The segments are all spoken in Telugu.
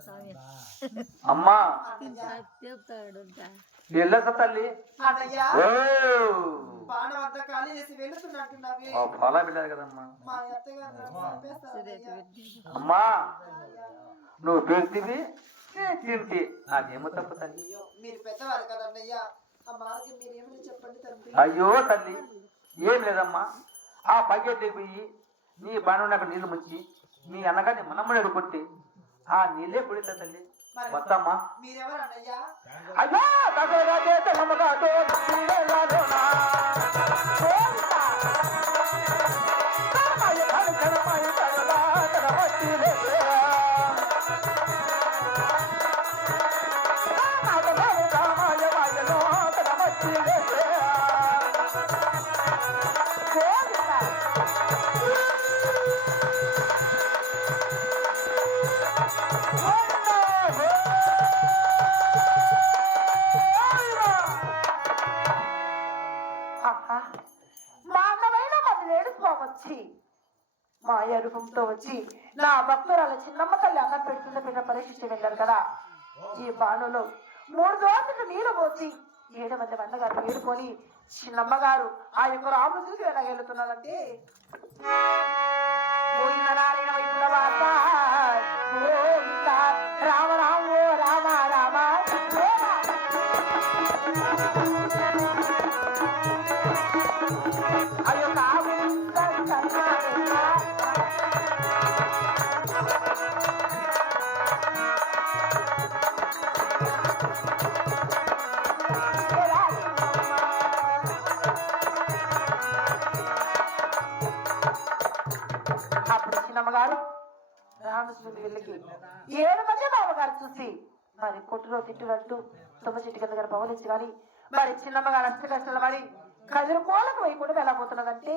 స్వామి అమ్మా. తల్లి? పొలా వెళ్ళారు కదమ్మా. అమ్మా. నువ్వు పెడితివి తింటి నాకేమో తప్పు తల్లి. మీరు పెద్దవారు కదా అన్నయ్య. ఆ మార్గం మీరు ఏమైనా చెప్పండి తండ్రి అయ్యో తల్లి ఏం లేదమ్మా. ఆ పగ్గెట్టి పోయి నీ బాణం నీళ్ళు ముంచి నీ అన్నగాని మనమ్మని కొట్టి ఆ నీళ్ళే కుడితే తల్లి. అన్నయ్య అయ్యో మా అన్నమైన మమ్మల్ని ఏడుకోవచ్చి మా ఎరుపంతో వచ్చి నా భక్తురాల చిన్నమ్మ తల్లి అన్నం పెడుతున్న పిన్న పరీక్షించి వెళ్ళారు కదా. ఈ బాణులో మూడు దోసలు నీళ్ళు పోసి ఏడు మంది అన్నగారు ఏడుకొని చిన్నమ్మ గారు ఆ యొక్క రాముడు చూసి ఎలా వెళ్తున్నారంటే అయ్యో కావు వెళ్ళకి ఏడు మంది బావగారు చూసి మరి కొట్టులో తిట్టునట్టు తుమ్మ చెట్టు కింద గారు పవనించి కానీ మరి చిన్నమ్మగారు అష్ట కష్టాలు పడి కదిరి కోలకు పోయి కూడా వెళ్ళబోతున్నదంటే.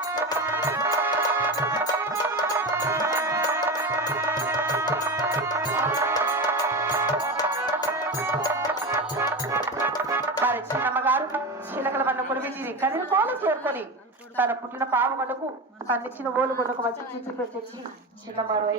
చిలకల కదిలి కోలు చేరుకొని తన పుట్టిన పాము మనకు తన్నిచ్చిన ఓలు మనకు మంచి చిన్న మరో